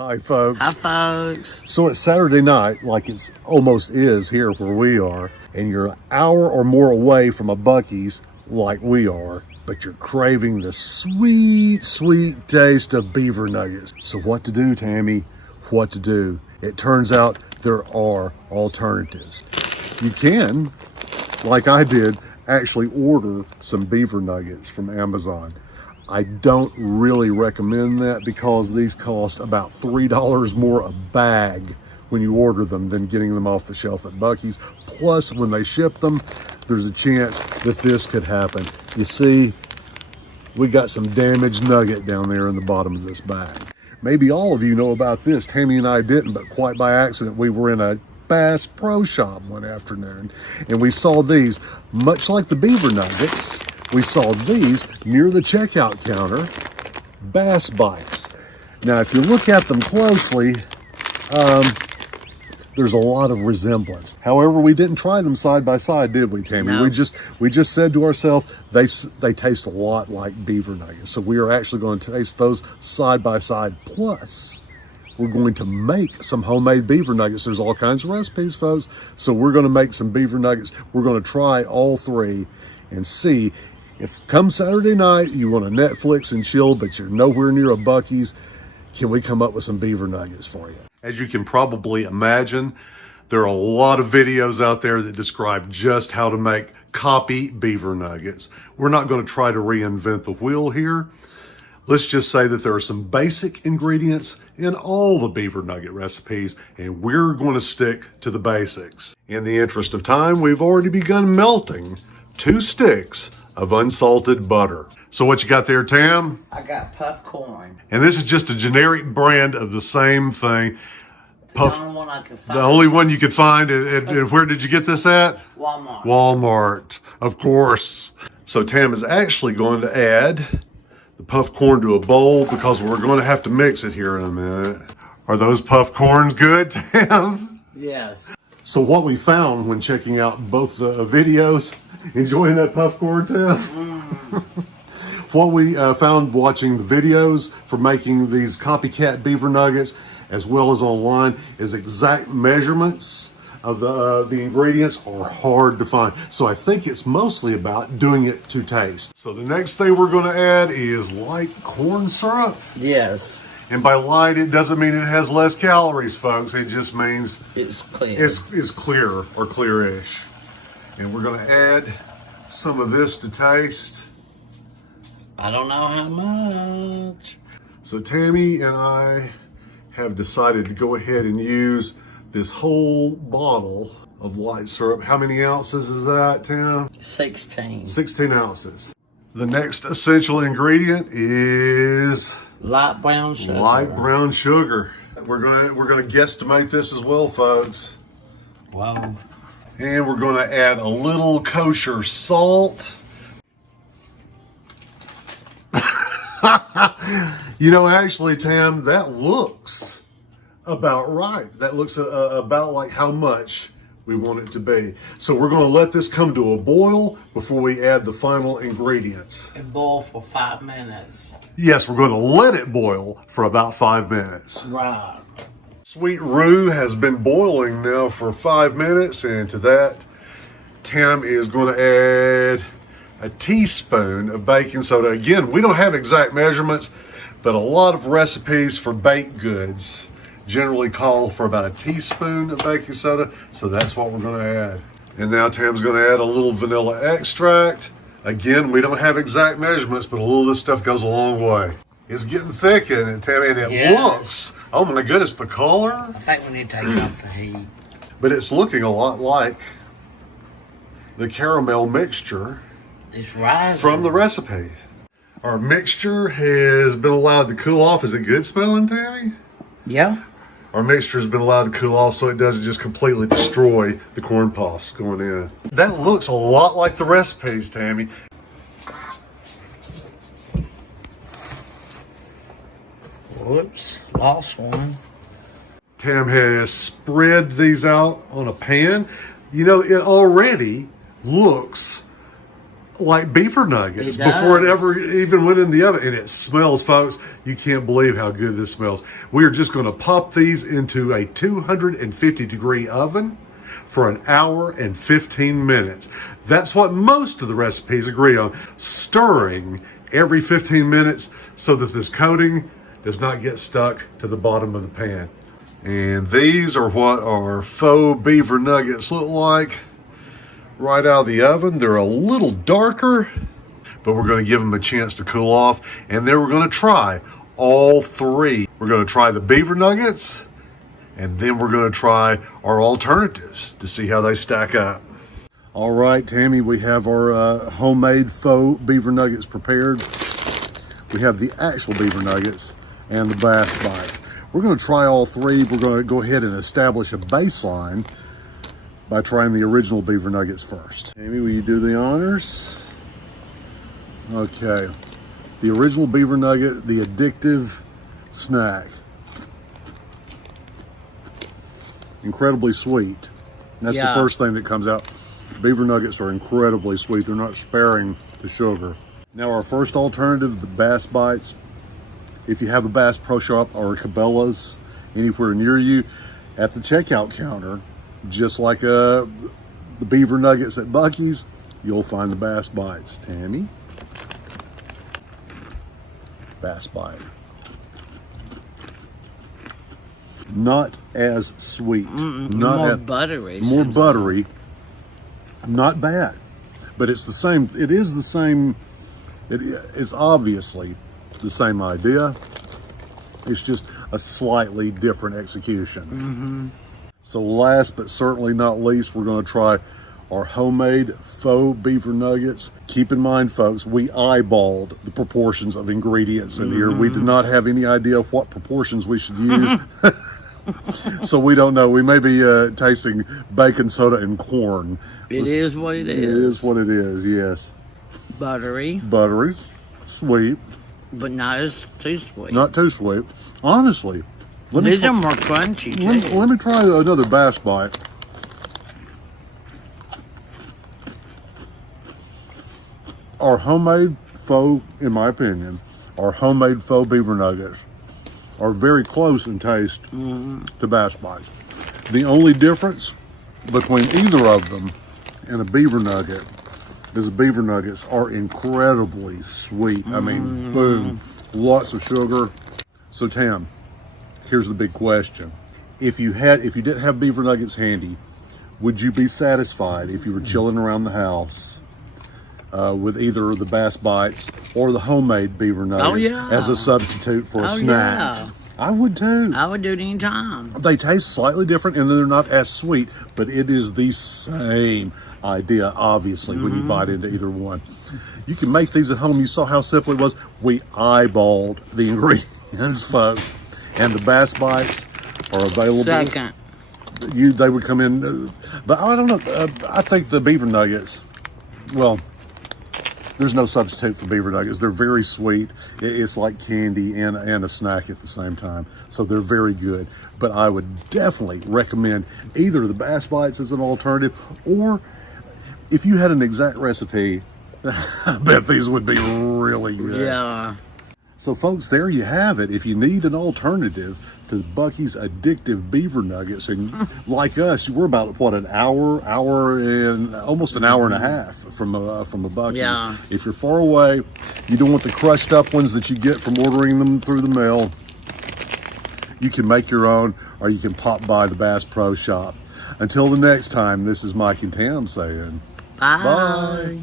Hi, folks. Hi, folks. So it's Saturday night, like it's almost is here where we are, and you're an hour or more away from a Buc-ee's like we are, but you're craving the sweet, sweet taste of Beaver Nuggets. So what to do, Tammy? What to do? It turns out there are alternatives. You can, like I did, actually order some Beaver Nuggets from Amazon. I don't really recommend that because these cost about $3 more a bag when you order them than getting them off the shelf at Buc-ee's. Plus, when they ship them, there's a chance that this could happen. You see, we got some damaged nugget down there in the bottom of this bag. Maybe all of you know about this. Tammy and I didn't, but quite by accident, we were in a Bass Pro Shop one afternoon, and we saw these, much like the Beaver Nuggets. We saw these near the checkout counter, bass bites. Now, if you look at them closely, there's a lot of resemblance. However, we didn't try them side by side, did we, Tammy? No. We just said to ourselves, they taste a lot like Beaver Nuggets. So we are actually going to taste those side by side. Plus, we're going to make some homemade Beaver Nuggets. There's all kinds of recipes, folks. So we're going to make some Beaver Nuggets. We're going to try all three and see if come Saturday night you want to Netflix and chill, but you're nowhere near a Buc-ee's, can we come up with some Beaver Nuggets for you? As you can probably imagine, there are a lot of videos out there that describe just how to make copy Beaver Nuggets. We're not going to try to reinvent the wheel here. Let's just say that there are some basic ingredients in all the Beaver Nugget recipes, and we're going to stick to the basics. In the interest of time, we've already begun melting 2 sticks of unsalted butter. So what you got there, Tam? I got puff corn. And this is just a generic brand of the same thing. Puff, The only one I could find. the only one you could find. And where did you get this at? Walmart. Walmart, of course. So Tam is actually going to add the puff corn to a bowl because we're going to have to mix it here in a minute. Are those puff corns good, Tam? Yes. So what we found when checking out both the videos, enjoying that puff corn, Tam? What we found watching the videos for making these copycat Beaver Nuggets, as well as online, is exact measurements of the ingredients are hard to find. So I think it's mostly about doing it to taste. So the next thing we're going to add is light corn syrup. Yes. And by light, it doesn't mean it has less calories, folks. It just means It's clear. it's clear or clearish. And we're going to add some of this to taste. I don't know how much. So Tammy and I have decided to go ahead and use this whole bottle of light syrup. How many ounces is that, Tam? 16. 16 ounces. The next essential ingredient is Light brown sugar. light brown sugar. We're gonna guesstimate this as well, folks. Whoa. And we're gonna add a little kosher salt. You know, actually, Tam, that looks about right. That looks about like how much we want it to be. So we're going to let this come to a boil before we add the final ingredients. And boil for 5 minutes. Yes, we're going to let it boil for about 5 minutes. Right. Sweet roux has been boiling now for 5 minutes, and to that, Tam is going to add a teaspoon of baking soda. Again, we don't have exact measurements, but a lot of recipes for baked goods generally call for about a teaspoon of baking soda, so that's what we're going to add. And now Tam's going to add a little vanilla extract. Again, we don't have exact measurements, but a little of this stuff goes a long way. It's getting thick, isn't it, Tam? And it looks, oh my goodness, the color. I think we need to take off the heat. But it's looking a lot like the caramel mixture It's rising. from the recipes. Our mixture has been allowed to cool off. Is it good smelling, Tammy? Yeah. Our mixture has been allowed to cool off so it doesn't just completely destroy the corn puffs going in. That looks a lot like the recipes, Tammy. Whoops. Lost one. Tam has spread these out on a pan. You know, it already looks like beaver nuggets It before it does. ever even went in the oven. And it smells, folks, you can't believe how good this smells. We are just going to pop these into a 250-degree oven for an hour and 15 minutes. That's what most of the recipes agree on, stirring every 15 minutes so that this coating does not get stuck to the bottom of the pan. And these are what our faux beaver nuggets look like right out of the oven. They're a little darker, but we're going to give them a chance to cool off. And then we're going to try all three. We're going to try the beaver nuggets, and then we're going to try our alternatives to see how they stack up. All right, Tammy, we have our homemade faux beaver nuggets prepared. We have the actual beaver nuggets and the bass bites. We're going to try all three. We're going to go ahead and establish a baseline by trying the original beaver nuggets first. Tammy, will you do the honors? Okay. The original beaver nugget, the addictive snack. Incredibly sweet. That's the first thing that comes out. Beaver nuggets are incredibly sweet. They're not sparing the sugar. Now our first alternative, the bass bites. If you have a Bass Pro Shop or a Cabela's anywhere near you, at the checkout counter, just like the beaver nuggets at Buc-ee's, you'll find the bass bites. Tammy, bass bite. Not as sweet. Not more as, buttery. More buttery. Not bad, but it's the same. It is the same. It's obviously the same idea. It's just a slightly different execution. So last but certainly not least, we're going to try our homemade faux beaver nuggets. Keep in mind, folks, we eyeballed the proportions of ingredients in here. We did not have any idea what proportions we should use. So we don't know. We may be tasting baking soda and corn. It is what it is. It is what it is, yes. Buttery. Buttery, sweet. But not as too sweet. Not too sweet. Honestly, These are more crunchy, too. let me try another bass bite. Our homemade faux, in my opinion, our homemade faux beaver nuggets are very close in taste to bass bites. The only difference between either of them and a beaver nugget is the beaver nuggets are incredibly sweet. I mean, boom, lots of sugar. So Tam, here's the big question. If you didn't have beaver nuggets handy, would you be satisfied if you were chilling around the house with either the bass bites or the homemade beaver nuggets as a substitute for a snack? Yeah. I would too. I would do it anytime. They taste slightly different and they're not as sweet, but it is the same idea, obviously, when you bite into either one. You can make these at home. You saw how simple it was. We eyeballed the ingredients, folks, and the bass bites are available. Second. They would come in, but I don't know. I think the beaver nuggets, well, there's no substitute for beaver nuggets. They're very sweet. It's like candy and a snack at the same time. So they're very good. But I would definitely recommend either the bass bites as an alternative, or if you had an exact recipe, I bet these would be really good. Yeah. So folks, there you have it. If you need an alternative to Buc-ee's addictive beaver nuggets, and like us, we're about, what, an hour and almost an hour and a half from a Buc-ee's. Yeah. If you're far away, you don't want the crushed up ones that you get from ordering them through the mail, you can make your own, or you can pop by the Bass Pro Shop. Until the next time, this is Mike and Tam saying Bye. bye.